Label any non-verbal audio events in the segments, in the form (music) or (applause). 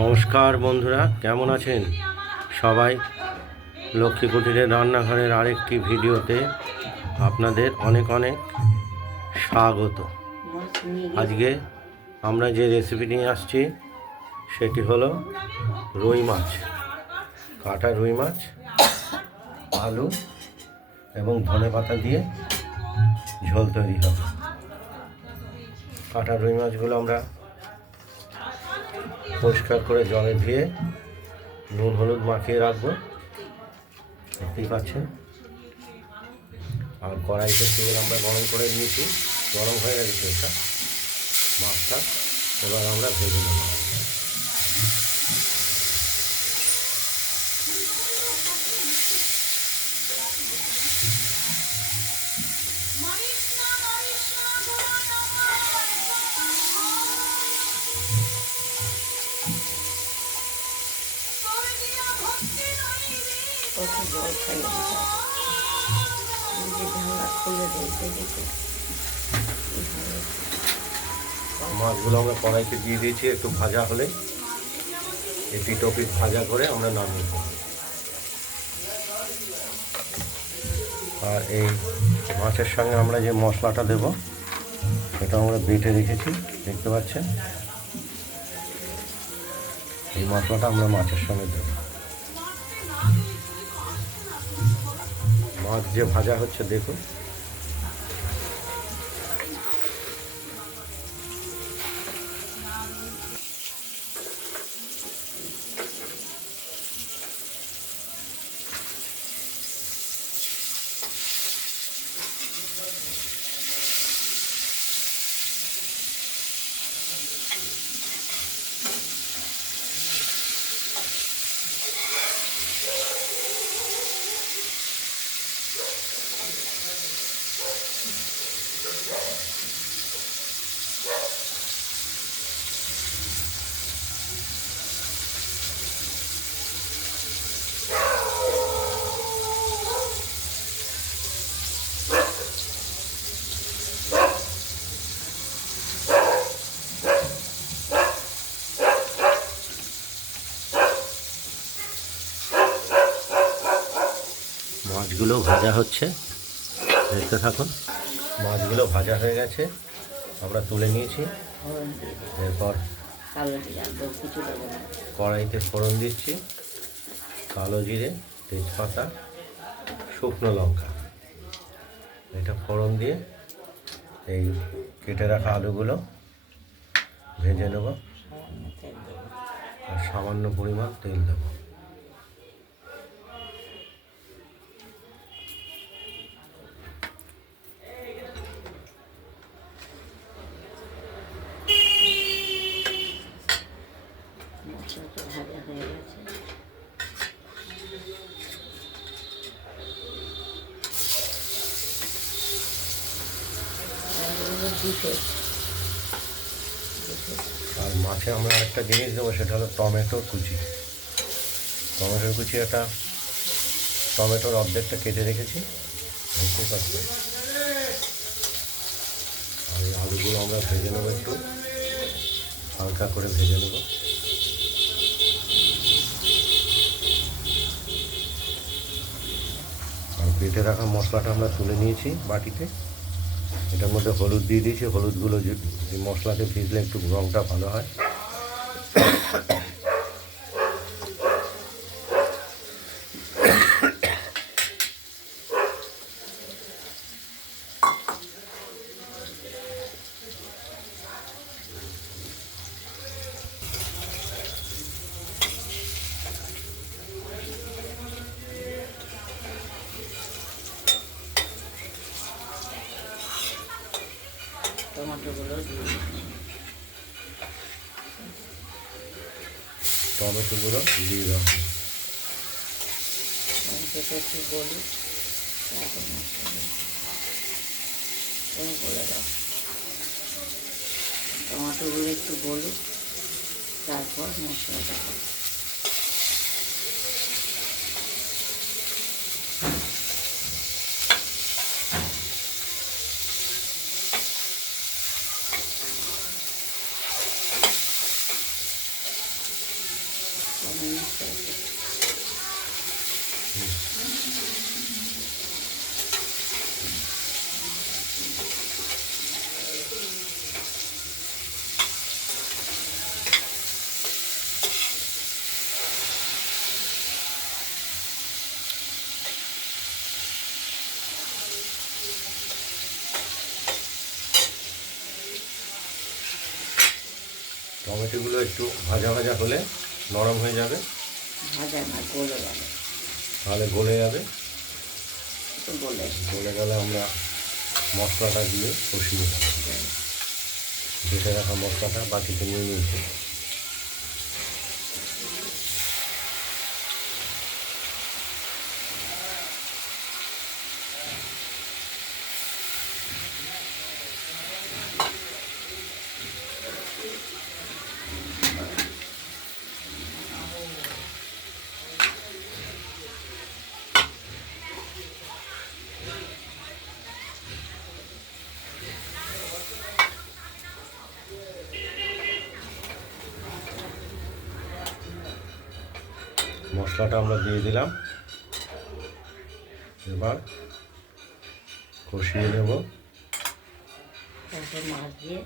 নমস্কার বন্ধুরা, কেমন আছেন? সবাই, লক্ষ্মী কুটিরের রান্নাঘরের আরেকটি ভিডিওতে আপনাদের অনেক অনেক স্বাগত। আজকে আমরা যে রেসিপি নিয়ে আসছি, সেটি হলো রুই মাছ, কাটা রুই মাছ, আলু এবং ধনে পাতা দিয়ে ঝোল তৈরি হবে। কাটা রুই মাছগুলো আমরা পরিষ্কার করে জলে ধুয়ে নুন হলুদ মাখিয়ে রাখব। দেখতেই পাচ্ছেন। আর কড়াইতে তেল আমরা গরম করে নিয়েছি। গরম হয়ে গেছে তেলটা। মাছটা এবার আমরা ভেজে নেব। কত জল খাইয়ে খুলে মাছগুলো আমরা কড়াইতে দিয়ে দিয়েছি, একটু ভাজা হলে। এটি টপিট ভাজা করে আমরা নামিয়ে দেবো আর এই মাছের সঙ্গে আমরা যে মশলাটা দেব সেটা আমরা বেটে রেখেছি, দেখতে পাচ্ছেন? এই মশলাটা আমরা মাছের সঙ্গে দেব। মাছ যে ভাজা হচ্ছে দেখুন। মাছগুলো ভাজা হচ্ছে। দেখতে থাকুন। মাছগুলো ভাজা হয়ে গেছে। আমরা তুলে নিয়েছি। এরপর কড়াইতে ফোড়ন দিচ্ছি। কালো জিরে, তেজপাতা, শুকনো লঙ্কা। এটা ফোড়ন দিয়ে এই কেটে রাখা আলুগুলো ভেজে নেব। আর সামান্য পরিমাণ তেল দেবো মশলা তো ভাজা হয়ে গেছে আর মাছে আমরা আরেকটা জিনিস দেবো, সেটা হলো টমেটোর কুচি। টমেটোর কুচি একটা, টমেটোর অর্ধেকটা কেটে রেখেছি। বুঝতেই পারছি আর আলুগুলো আমরা ভেজে নেব একটু। হালকা করে ভেজে নেব। আর পেটে রাখা মশলাটা আমরা তুলে নিয়েছি বাটিতে। এটার মধ্যে হলুদ দিয়ে দিয়েছি হলুদগুলো মশলাতে ভিজলে একটু রঙটা ভালো হয়। টমেটোগুলো দিয়ে দেওয়া। সেটা একটু বলি বলে দাও একটু বলুক তারপর মশলা টমেটোগুলো একটু ভাজা ভাজা হলে নরম হয়ে যাবে। ভাজা না গলে গেল। তাহলে গলে যাবে। গলে গলে গেলে আমরা মশলাটা দিয়ে কষিয়ে নেব। যাবে। রাখা মশলাটা বাকিতে নিয়ে নিয়েছি। মশলাটা আমরা দিয়ে দিলাম। এবার কষিয়ে নেব। মাছ দিয়ে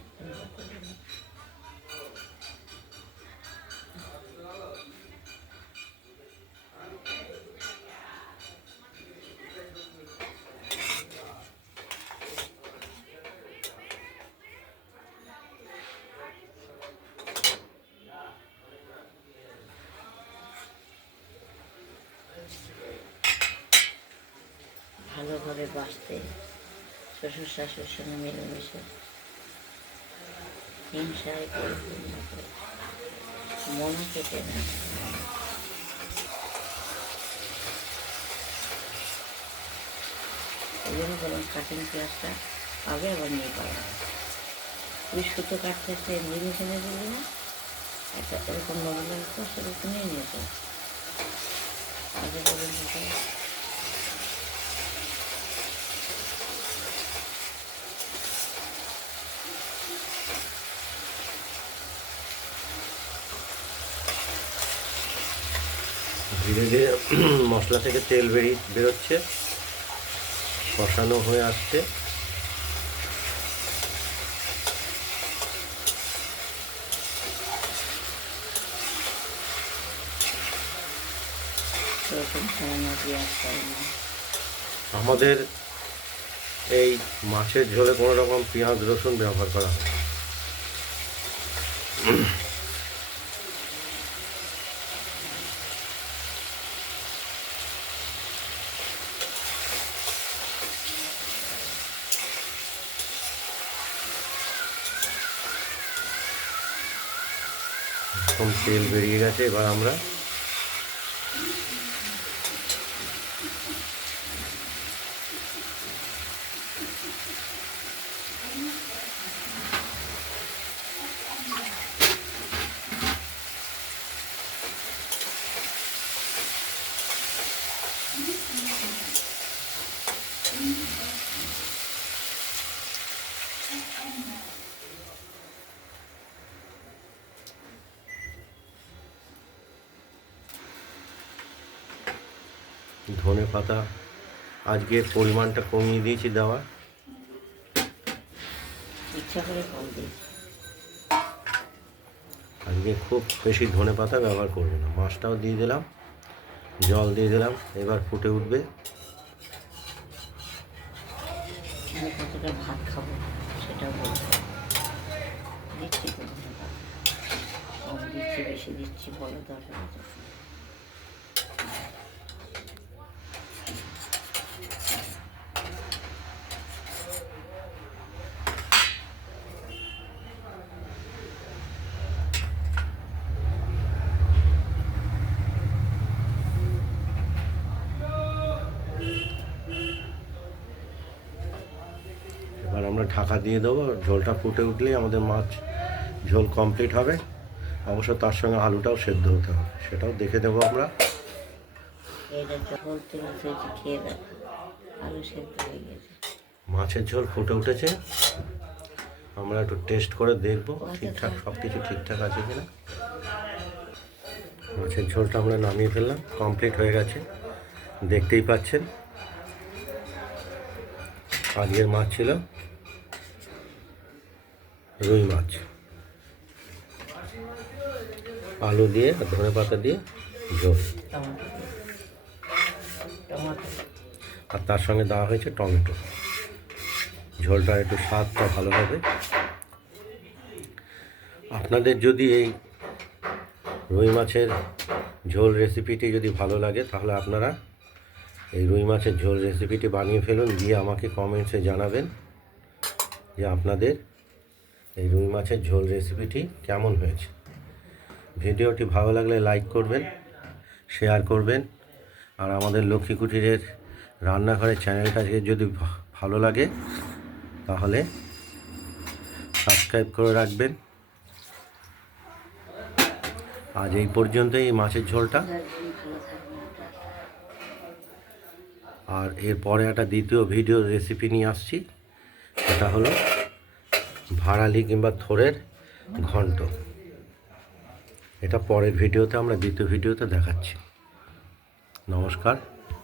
ভালোভাবে বাঁচতে শ্বশুর শাশুর সঙ্গে মিলেমিশে। হিংসায় পরিপূর্ণ করে। মনে কেটে না। ওই জন্য বললাম কাটিং ক্লাসটা আগে আবার নিয়ে পারলাম তুই সুতো কাটতে সে এনে দিলি না? একটা এরকম নরম তো সেরকম নিয়ে নিয়েছে আগে পর্যন্ত ধীরে ধীরে (clears throat) মশলা থেকে তেল বেরিয়ে বেরোচ্ছে, কষানো হয়ে আসছে। আমাদের এই মাছের ঝোলে কোনো রকম পেঁয়াজ রসুন ব্যবহার করা হয় এখন তেল বেরিয়ে গেছে এবার আমরা ধনে পাতা আজকে পরিমাণটা কমিয়ে দিয়েছি দেওয়া। ইচ্ছা করে কম দিই আজকে খুব বেশি ধনে পাতা ব্যবহার করব না। মাছটাও দিয়ে দিলাম জল দিয়ে দিলাম এবার ফুটে উঠবে। ভাত খাব সেটা দিচ্ছি বেশি দিচ্ছি বলো দরকার ঢাকা দিয়ে দেবো। ঝোলটা ফুটে উঠলেই আমাদের মাছ ঝোল কমপ্লিট হবে। অবশ্য তার সঙ্গে আলুটাও সেদ্ধ হতে হবে সেটাও দেখে দেবো আমরা। মাছের ঝোল ফুটে উঠেছে। আমরা একটু টেস্ট করে দেখব ঠিকঠাক সব কিছু ঠিকঠাক আছে কিনা। মাছের ঝোলটা আমরা নামিয়ে ফেললাম কমপ্লিট হয়ে গেছে। দেখতেই পাচ্ছেন। আজকের মাছ ছিল। রুই মাছ। আলু দিয়ে আর ধনে পাতা দিয়ে ঝোল। আর তার সঙ্গে দেওয়া হয়েছে টমেটো। ঝোলটা একটু স্বাদটা ভালো হবে। আপনাদের যদি এই রুই মাছের ঝোল রেসিপিটি যদি ভালো লাগে, তাহলে আপনারা এই রুই মাছের ঝোল রেসিপিটি বানিয়ে ফেলুন। দিয়ে আমাকে কমেন্টসে জানাবেন যে আপনাদের এই রুই মাছের ঝোল রেসিপিটি কেমন হয়েছে? ভিডিওটি ভালো লাগলে লাইক করবেন শেয়ার করবেন, আর আমাদের লক্ষ্মী কুটিরের রান্নাঘরের চ্যানেলটাকে যদি ভালো লাগে, তাহলে সাবস্ক্রাইব করে রাখবেন। আজ এই পর্যন্তই এই মাছের ঝোলটা। আর এরপরে একটা দ্বিতীয় ভিডিও রেসিপি নিয়ে আসছি, সেটা হলো ভাড়ালি কিংবা থোরের ঘন্ট এটা পরের ভিডিওতে আমরা দ্বিতীয় ভিডিওতে দেখাচ্ছি। নমস্কার।